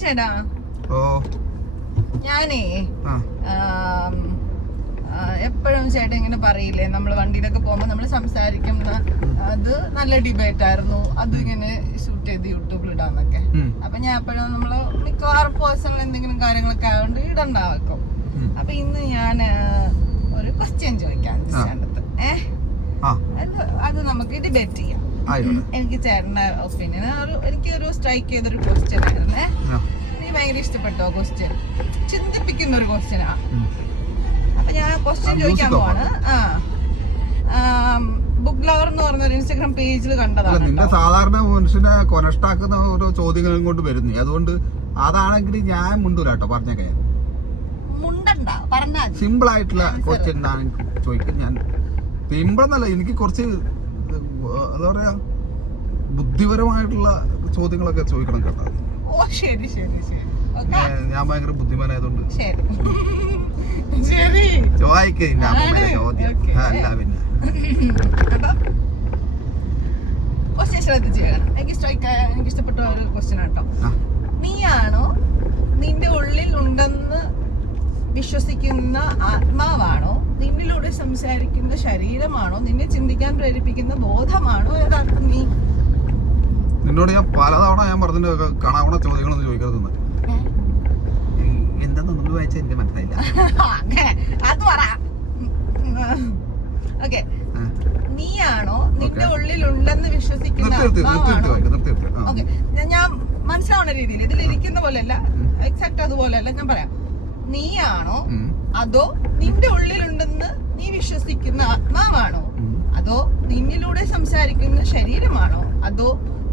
ചേട്ടാ ഞാനേ എപ്പോഴും ചേട്ടൻ ഇങ്ങനെ പറയില്ലേ, നമ്മള് വണ്ടിയിലൊക്കെ പോകുമ്പോ നമ്മള് സംസാരിക്കുന്ന അത് നല്ല ഡിബേറ്റ് ആയിരുന്നു, അത് ഇങ്ങനെ ഷൂട്ട് ചെയ്ത് യൂട്യൂബിൽ ഇടാന്നൊക്കെ. അപ്പൊ ഞാൻ എപ്പോഴും നമ്മള് മിക്കവാറും പേഴ്സണൽ എന്തെങ്കിലും കാര്യങ്ങളൊക്കെ ആയതുകൊണ്ട് ഇടണ്ടാക്കും. അപ്പൊ ഇന്ന് ഞാൻ ഒരു ക്വസ്റ്റ്യൻ ചോദിക്കാൻ ചേട്ടത്ത് അത് നമുക്ക് ഡിബേറ്റ് ചെയ്യാം. എനിക്ക് ചേട്ടന്റെ ഒപ്പീനിയൻ എനിക്കൊരു സ്ട്രൈക്ക് ചെയ്തൊരു ക്വസ്റ്റ്യൻ ആയിരുന്നേ. നീ ഭയങ്കര ഇഷ്ടപ്പെട്ടോ ക്വസ്റ്റ്യൻ? ചിന്തിപ്പിക്കുന്ന ഒരു ക്വസ്റ്റ്യനാ. അപ്പൊ ഞാൻ ക്വസ്റ്റ്യൻ ചോദിക്കാൻ പോവാണ്. ബുക്ക് ലവർ എന്ന് പറഞ്ഞൊരു ഇൻസ്റ്റാഗ്രാം പേജിൽ കണ്ടതാണ്. നിന്റെ സാധാരണ മനുഷ്യനെ കൊനഷ്ടാക്കുന്ന ഓരോ ചോദ്യങ്ങളും കൊണ്ട് വരുന്നു. അതുകൊണ്ട് അതാണെങ്കിൽ ഞാൻ മുണ്ടൂലാട്ടോ, പറഞ്ഞേക്കാൻ മുണ്ടണ്ട, പറഞ്ഞാൽ സിമ്പിൾ ആയിട്ടുള്ള ക്വസ്റ്റ്യൻ ചോദിക്കുന്നത്. ഞാൻ സിമ്പിൾ എന്നല്ല, എനിക്ക് കുറച്ച് എന്താ പറയാ ബുദ്ധിപരമായിട്ടുള്ള ചോദ്യങ്ങളൊക്കെ ചോദിക്കണം കേട്ടോ. ഓ ശരി ശരി ശരി. ഞാൻ ഭയങ്കര ബുദ്ധിമാനായതുകൊണ്ട് ചോദിക്കും. എനിക്ക് ഇഷ്ടപ്പെട്ട ഒരു ക്വസ്റ്റ്യൻ ആട്ടോ. നീയാണോ നിന്റെ ഉള്ളിൽ ഉണ്ടെന്ന് വിശ്വസിക്കുന്ന ആത്മാവാണോ, നിന്നിലൂടെ സംസാരിക്കുന്ന ശരീരമാണോ, നിന്നെ ചിന്തിക്കാൻ പ്രേരിപ്പിക്കുന്ന ബോധമാണോ യഥാർത്ഥ നീ? നിന്നോട് ഞാൻ പലതവണ ഞാൻ പറഞ്ഞിട്ട് കാണാവണ ചോദ്യങ്ങളൊന്നും ചോദിക്കരുതെന്ന്. എന്താ നമ്മൾ വായിച്ച എന്റെ മനസ്സിലായില്ല. അത് പറ. ഓക്കെ, നീയാണോ നിന്റെ ഉള്ളിൽ ഉണ്ടെന്ന് വിശ്വസിക്കുന്ന ആത്മാവാണോ? ഓക്കെ, ഞാൻ മനസ്സിലാവുന്ന രീതിയിൽ ഇതിലിരിക്കുന്ന പോലെയല്ല, എക്സാക്ട് അതുപോലെയല്ല ഞാൻ പറയാം. നീയാണോ അതോ നിന്റെ ഉള്ളിലുണ്ടെന്ന് നീ വിശ്വസിക്കുന്ന ആത്മാവാണോ, അതോ നിന്നിലൂടെ സംസാരിക്കുന്ന ശരീരമാണോ, അതോ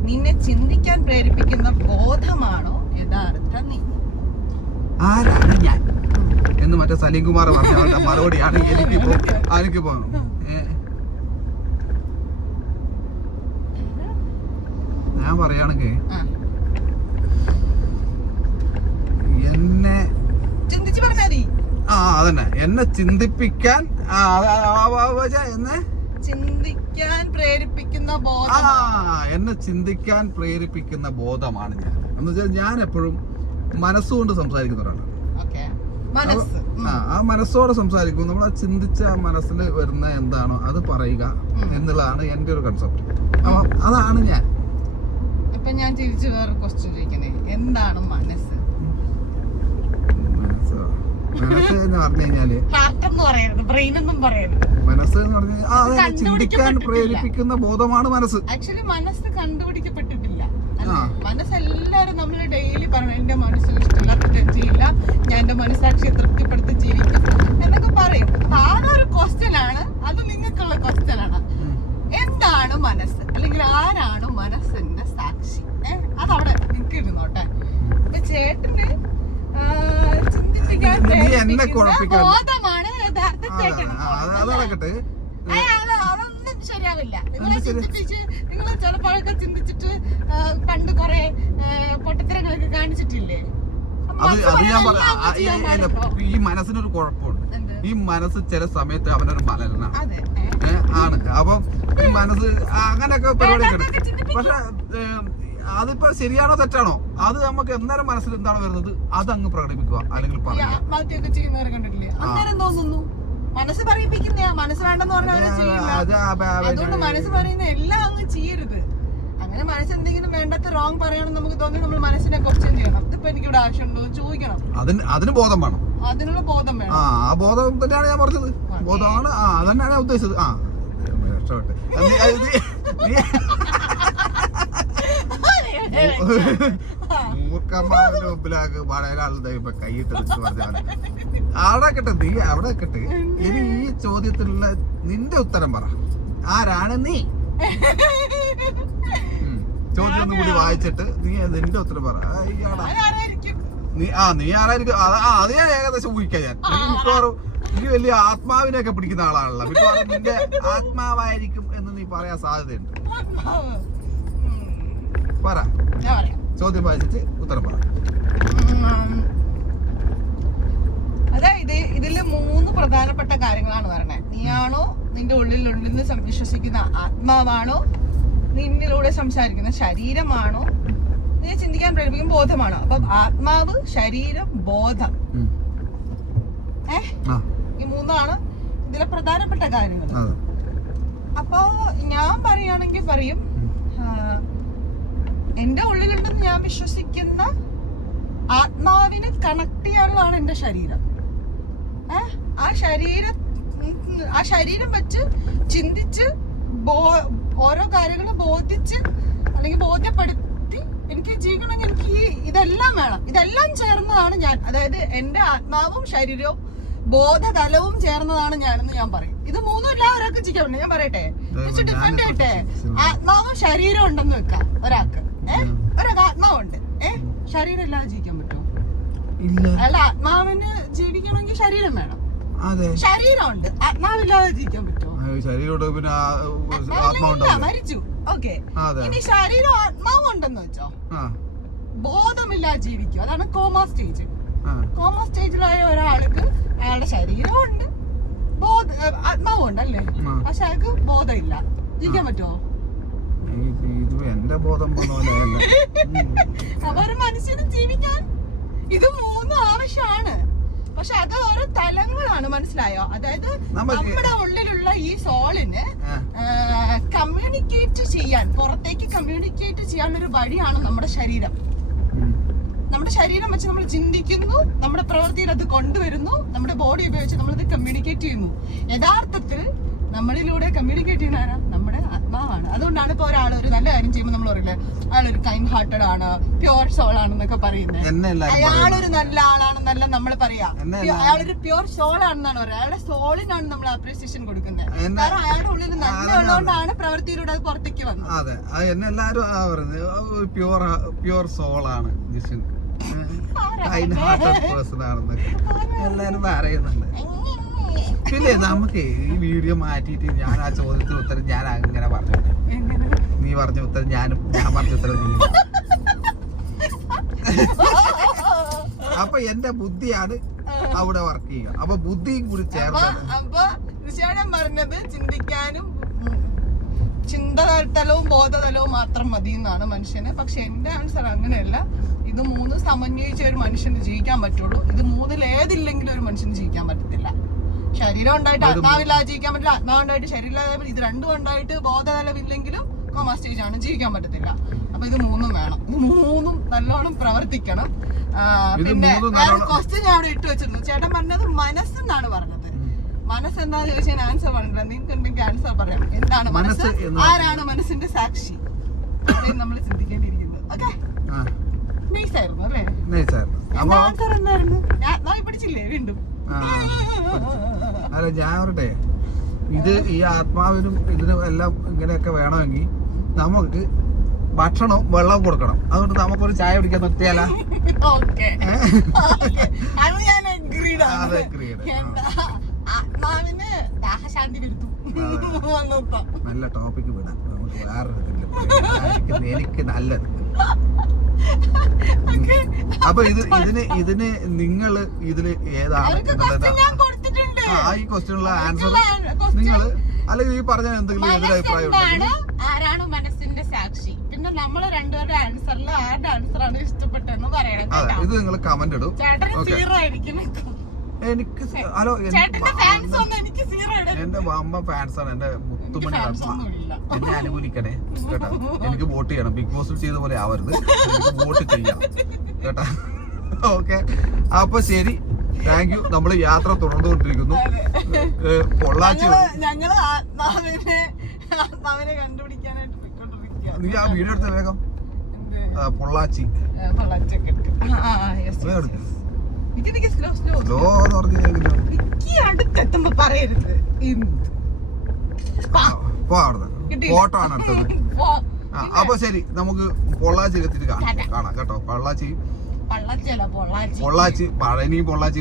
നിന്നെ ചിന്തിക്കാൻ പ്രേരിപ്പിക്കുന്ന ബോധമാണോ യഥാർത്ഥ നീ? ആരാണ് ഞാൻ എന്ന് മറ്റേ സലീം കുമാർ പറഞ്ഞ മറുപടിയാണ് എനിക്കിപ്പോ. ഞാൻ പറയുകയാണെങ്കിൽ എന്നെ അതന്നെ എന്നെ ചിന്തിപ്പിക്കാൻ എന്നെ ചിന്തിക്കാൻ പ്രേരിപ്പിക്കുന്ന ബോധമാണ് ഞാൻ. എന്ന് വെച്ചാൽ ഞാൻ എപ്പോഴും മനസ്സുകൊണ്ട് സംസാരിക്കുന്ന ഒരാളാണ്. ആ മനസ്സോടെ സംസാരിക്കും. നമ്മൾ ആ ചിന്തിച്ച മനസ്സിൽ വരുന്ന എന്താണോ അത് പറയുക എന്നുള്ളതാണ് എന്റെ ഒരു കൺസെപ്റ്റ്. അപ്പൊ അതാണ് ഞാൻ. ഇപ്പൊ ഞാൻ തിരിച്ചു വേറെ ക്വസ്റ്റ്യൻ ചോദിക്കണേ, എന്താണ് മനസ്സ്? മനസ്സ് എന്ന് പറഞ്ഞു കഴിഞ്ഞാല് മനസ്സ് എന്ന് പറഞ്ഞാൽ ചിന്തിക്കാൻ പ്രേരിപ്പിക്കുന്ന ബോധമാണ് മനസ്സ്. ആക്ച്വലി മനസ്സ് കണ്ടുപിടിക്കപ്പെട്ടിട്ടില്ല. മനസ്സെല്ലാരും നമ്മൾ ഡെയിലി പറഞ്ഞു, എന്റെ മനസ്സിൽ ഇഷ്ടമില്ലാത്ത തെറ്റിയില്ല, ഞാൻ എന്റെ മനസ്സാക്ഷിയെ തൃപ്തിപ്പെടുത്തി ജീവിക്കും എന്നൊക്കെ പറയും. അപ്പൊ ഒരു ക്വസ്റ്റ്യൻ ആണ്, അത് നിങ്ങൾക്കുള്ള ക്വസ്റ്റ്യൻ ആണ്. എന്താണ് മനസ്സ്, അല്ലെങ്കിൽ ആരാണ് മനസ്സിന്റെ സാക്ഷി? അതവിടെ നിൽക്കിരുന്നോട്ടെ. ഇപ്പൊ ചേട്ടന് ചിന്തിപ്പിക്കാൻ ബോധമാണ് യഥാർത്ഥ ചേട്ടൻ. അതൊന്നും ശരിയാവില്ല. നിങ്ങളെ ചിന്തിപ്പിച്ച് നിങ്ങൾ ചിലപ്പോഴൊക്കെ ചിന്തിച്ചിട്ട് പണ്ട് കൊറേ പൊട്ടത്തരങ്ങളൊക്കെ കാണിച്ചിട്ടില്ലേ? ഈ മനസ്സിനൊരു കുഴപ്പമുണ്ട്. ഈ മനസ്സ് ചില സമയത്ത് അവനൊരു മലനാണ് ആണ്. അപ്പം ഈ മനസ്സ് അങ്ങനെയൊക്കെ പരിപാടിയൊക്കെ ഉണ്ട്. പക്ഷെ അതിപ്പോ ശരിയാണോ തെറ്റാണോ അത് നമുക്ക് എന്നാലും മനസ്സിൽ എന്താണ് വരുന്നത് അത് അങ്ങ് പ്രകടിപ്പിക്കുക, അല്ലെങ്കിൽ ആത്മഹത്യയൊക്കെ ചെയ്യുന്നവരെ കണ്ടിട്ടില്ലേ? അന്നേരം തോന്നുന്നു മനസ്സ് പറയിപ്പിക്കുന്ന, മനസ്സ് വേണ്ടെന്ന് പറഞ്ഞാൽ ചെയ്യില്ല. അതുകൊണ്ട് മനസ്സ് പറയുന്ന എല്ലാം അങ്ങ് ചെയ്യരുത്. അങ്ങനെ മനസ്സ് എന്തെങ്കിലും വേണ്ടാത്ത റോങ് പറയണമെന്ന് നമുക്ക് തോന്നി നമ്മൾ മനസ്സിനെ ക്വസ്റ്റ്യൻ ചെയ്യണം. ഇതിപ്പോ എനിക്കിവിടെ ആവശ്യമുണ്ടോ ചോദിക്കണം. അതിന് ബോധം വേണം. അതിനുള്ള ബോധം വേണം. ആ ബോധം തന്നെയാണ് ഞാൻ പറഞ്ഞത്. ബോധമാണ്. അതന്നെയാണ് ഞാൻ ഉദ്ദേശിച്ചത്. മൂർക്കമ്മാവിന്റെ മുമ്പിലാക്ക് പഴയകാലത്ത് ഇപ്പൊ കൈയിട്ട് പറഞ്ഞാൽ അവിടെ കെട്ടെ. നീ അവിടെ കെട്ട്. ഇനി ഈ ചോദ്യത്തിലുള്ള നിന്റെ ഉത്തരം പറ. ആരാണ് നീ? ചോദ്യം ഒന്നും കൂടി വായിച്ചിട്ട് നീ നിന്റെ ഉത്തരം പറ. നീ ആരായിരിക്കും? അത് ഞാൻ ഏകദേശം ഊഹിക്കാം. ഞാൻ മിക്കവാറും നീ വലിയ ആത്മാവിനെയൊക്കെ പിടിക്കുന്ന ആളാണല്ലോ. മിക്കവാറും നിന്റെ ആത്മാവായിരിക്കും എന്ന് നീ പറയാൻ സാധ്യതയുണ്ട്. പറ, ചോദ്യം വായിച്ചിട്ട് ഉത്തരം പറ. അതായത് ഇതില് 3 പ്രധാനപ്പെട്ട കാര്യങ്ങളാണ് പറയണേ. നീയാണോ നിന്റെ ഉള്ളിലുണ്ടെന്ന് വിശ്വസിക്കുന്ന ആത്മാവാണോ, നിന്നിലൂടെ സംസാരിക്കുന്ന ശരീരമാണോ, ഇതിനെ ചിന്തിക്കാൻ പ്രേരിപ്പിക്കും ബോധമാണ്. അപ്പൊ ആത്മാവ്, ശരീരം, ബോധം, ഈ മൂന്നാണ് ഇതിലെ പ്രധാനപ്പെട്ട കാര്യങ്ങൾ. അപ്പൊ ഞാൻ പറയുകയാണെങ്കിൽ പറയും, എന്റെ ഉള്ളിലുണ്ടെന്ന് ഞാൻ വിശ്വസിക്കുന്ന ആത്മാവിനെ കണക്ട് ചെയ്യാനുള്ളതാണ് എന്റെ ശരീരം. ആ ശരീരം വെച്ച് ചിന്തിച്ച് ഓരോ കാര്യങ്ങളും ബോധിച്ച് അല്ലെങ്കിൽ ബോധ്യപ്പെടുത്തി എനിക്ക് ജീവിക്കണമെങ്കിൽ എനിക്ക് ഇതെല്ലാം വേണം. ഇതെല്ലാം ചേർന്നതാണ് ഞാൻ. അതായത് എന്റെ ആത്മാവും ശരീരവും ബോധതലവും ചേർന്നതാണ് ഞാനെന്ന് ഞാൻ പറയും. ഇത് മൂന്നും ഇല്ല ഒരാൾക്ക് ജീവിക്കാൻ പറ്റും. ഞാൻ പറയട്ടെ, ഡിഫറെന്റ് ആയിട്ടെ. ആത്മാവും ശരീരവും ഉണ്ടെന്ന് വെക്കാം ഒരാൾക്ക്. ഒരാൾക്ക് ആത്മാവുണ്ട്, ശരീരം ഇല്ലാതെ ജീവിക്കാൻ പറ്റുമോ? അല്ല, ആത്മാവിന് ജീവിക്കണമെങ്കിൽ ശരീരം വേണം. ശരീരമുണ്ട്, ആത്മാവില്ലാതെ ജീവിക്കാൻ പറ്റുമോ? മരിച്ചു, ഓക്കെ. ഇനി ശരീരം ആത്മാവും ഉണ്ടെന്ന് വെച്ചോ, ബോധമില്ലാതെ ജീവിക്കും. അതാണ് കോമ സ്റ്റേജ്. കോമ സ്റ്റേജിലായ ഒരാൾക്ക് അയാളുടെ ശരീരവും ഉണ്ട്, ആത്മാവും ഉണ്ട് അല്ലേ, പക്ഷെ അയാൾക്ക് ബോധമില്ല. ജീവിക്കാൻ പറ്റുമോ? അപ്പൊ ഒരു മനുഷ്യന് ജീവിക്കാൻ ഇത് മൂന്നും ആവശ്യമാണ്. പക്ഷെ അത് ഓരോ തലങ്ങളാണ്, മനസ്സിലായോ? അതായത് നമ്മുടെ ഉള്ളിലുള്ള ഈ സോളിന് കമ്മ്യൂണിക്കേറ്റ് ചെയ്യാൻ, പുറത്തേക്ക് കമ്മ്യൂണിക്കേറ്റ് ചെയ്യാനൊരു വഴിയാണ് നമ്മുടെ ശരീരം. നമ്മുടെ ശരീരം വെച്ച് നമ്മൾ ചിന്തിക്കുന്നു, നമ്മുടെ പ്രവൃത്തിയിൽ അത് കൊണ്ടുവരുന്നു, നമ്മുടെ ബോഡി ഉപയോഗിച്ച് നമ്മളത് കമ്മ്യൂണിക്കേറ്റ് ചെയ്യുന്നു. യഥാർത്ഥത്തിൽ നമ്മളിലൂടെ കമ്മ്യൂണിക്കേറ്റ് ചെയ്യുന്ന നമ്മുടെ ആത്മാവാണ്. അതുകൊണ്ടാണ് ഇപ്പൊ ഒരാൾ ഒരു നല്ല കാര്യം ചെയ്യുമ്പോൾ നമ്മൾ പറയില്ലേ, അയാളൊരു കൈൻഡ് ഹാർട്ടഡ് ആണ്, പ്യുവർ സോൾ ആണെന്നൊക്കെ പറയുന്നത്. അയാളൊരു നല്ല ആളാണെന്നല്ല നമ്മൾ പറയാ, അയാളൊരു പ്യുവർ സോൾ ആണെന്നാണ് പറയുന്നത്. അയാളുടെ സോളിനാണ് നമ്മൾ അപ്രീസിയേഷൻ കൊടുക്കുന്നത്. കാരണം അയാളുടെ ഉള്ളിൽ നല്ല ഉള്ളതുകൊണ്ടാണ് പ്രവൃത്തിയിലൂടെ അത് പുറത്തേക്ക് വന്നത്. അതെ, എന്നെ എല്ലാരും പ്യുവർ സോൾ ആണ്, കൈൻഡ് ഹാർട്ടഡ് പേഴ്സൺ ആണെന്നൊക്കെ എല്ലാരും പറയുന്നുണ്ട്. പിന്നെ നമുക്ക് ഈ വീഡിയോ മാറ്റിയിട്ട് ഞാൻ ആ ചോദ്യത്തിന് ഉത്തരം ഞാൻ അങ്ങനെ പറഞ്ഞു, നീ പറഞ്ഞ ഉത്തരം ഞാൻ പറഞ്ഞ ഉത്തരം നീ. അപ്പൊ എന്റെ ബുദ്ധിയാണ് അവിടെ വർക്ക് ചെയ്യുക. അപ്പൊ ബുദ്ധിയും കൂടി ചേർന്ന് പറഞ്ഞത് ചിന്തിക്കാനും ചിന്തതലവും ബോധതലവും മാത്രം മതി എന്നാണ് മനുഷ്യന്. പക്ഷെ എന്റെ ആൻസർ അങ്ങനെയല്ല. ഇത് മൂന്ന് സമന്വയിച്ച ഒരു മനുഷ്യന് ജീവിക്കാൻ പറ്റുള്ളൂ. ഇത് മൂന്നിൽ ഏതില്ലെങ്കിലും ഒരു മനുഷ്യന് ജീവിക്കാൻ പറ്റത്തില്ല. ശരീരം ഉണ്ടായിട്ട് ആത്മാവില്ലാതെ ജീവിക്കാൻ പറ്റില്ല, ആത്മാവ് ഉണ്ടായിട്ട് ശരീരം, ഇത് രണ്ടും ഉണ്ടായിട്ട് ബോധതലമില്ലെങ്കിലും കോമ സ്റ്റേജ് ആണ്, ജീവിക്കാൻ പറ്റത്തില്ല. അപ്പൊ ഇത് മൂന്നും വേണം. ഇത് മൂന്നും നല്ലോണം പ്രവർത്തിക്കണം. പിന്നെ ക്വസ്റ്റ്യൻ ഞാൻ അവിടെ ഇട്ട് വെച്ചിരുന്നു. ചേട്ടൻ പറഞ്ഞത് മനസ്സെന്നാണ് പറഞ്ഞത്. മനസ്സ് എന്താന്ന് ചോദിച്ചാൽ ആൻസർ പറഞ്ഞില്ല. നിങ്ങൾക്ക് എന്തെങ്കിലും ആൻസർ പറയാം. എന്താണ് മനസ്സ്? ആരാണ് മനസ്സിന്റെ സാക്ഷി? നമ്മൾ ചിന്തിക്കേണ്ടിയിരിക്കുന്നത്. ഓക്കെ, നൈസ് ആയിരുന്നു അല്ലേ? ആൻസർ എന്തായിരുന്നു? ആത്മാവി പഠിച്ചില്ലേ വീണ്ടും? അല്ല, ഞാൻ പറയട്ടെ, ഇത് ഈ ആത്മാവിനും ഇതിനും എല്ലാം ഇങ്ങനെയൊക്കെ വേണമെങ്കിൽ നമുക്ക് ഭക്ഷണവും വെള്ളവും കൊടുക്കണം. അതുകൊണ്ട് നമുക്കൊരു ചായ കുടിക്കാൻ നിർത്തിയാല. നല്ല ടോപ്പിക്ക് വിടാം നമുക്ക്. വേറെ എനിക്ക് നല്ലത്. അപ്പൊ ഇതിന് നിങ്ങള് ഇതില് ഏതാണ് ഈ ക്വസ്റ്റ്യനുള്ള ആൻസർ നിങ്ങള്, അല്ലെങ്കിൽ ഈ പറഞ്ഞ എന്തെങ്കിലും എതിരഭിപ്രായം ആരാണ് മനസ്സിന്റെ സാക്ഷി? പിന്നെ നമ്മള് രണ്ടുപേരുടെ ആൻസറിൽ ആരുടെ ആൻസറാണ് ഇഷ്ടപ്പെട്ടെന്ന് പറയണം. ഇത് നിങ്ങൾ കമന്റ് ഇടും. എനിക്ക് ഹലോ, എന്റെ അമ്മ ഫാൻസാണ്, എന്റെ മുത്തുമണി എന്നെ അനുകൂലിക്കണേ കേട്ടോ. എനിക്ക് വോട്ട് ചെയ്യണം. ബിഗ് ബോസിൽ ചെയ്ത പോലെ ആവരുത്, എനിക്ക് വോട്ട് ചെയ്യണം കേട്ടോ. ഓക്കെ, അപ്പൊ ശരി, താങ്ക് യു. നമ്മൾ യാത്ര തുടർന്നുകൊണ്ടിരിക്കുന്നു. പൊള്ളാച്ചി ഞങ്ങള് ആത്മാവിനെ കണ്ടുപിടിക്കാനായിട്ട് നീ ആ വീഡിയോ എടുത്ത വേഗം. പൊള്ളാച്ചി അടുത്തെത്തുമ്പോ പറയരുത്. ഫോട്ടോ ആണ് എടുത്തത്. അപ്പൊ ശരി, നമുക്ക് പൊള്ളാച്ചി എത്തിയിട്ട് കാണാം കേട്ടോ. പൊള്ളാച്ചി പൊള്ളാച്ചി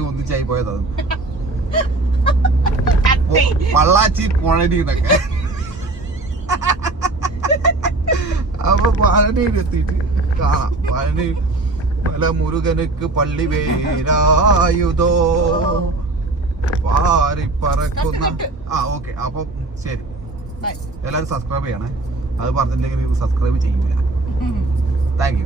ഒന്നിച്ചായി പോയത്. പള്ളാച്ചി പഴനി എന്നൊക്കെ. അപ്പൊ പഴനിയിലെത്തിയിട്ട് കാണാം. പഴനി മല മുരുകനുക്ക് പള്ളി വേരായുധോ പാറിപ്പറക്കുന്ന. ഓക്കെ, അപ്പൊ ശരി, എല്ലാരും സബ്സ്ക്രൈബ് ചെയ്യണേ. അത് പറഞ്ഞില്ലെങ്കിൽ സബ്സ്ക്രൈബ് ചെയ്യൂല. Thank you.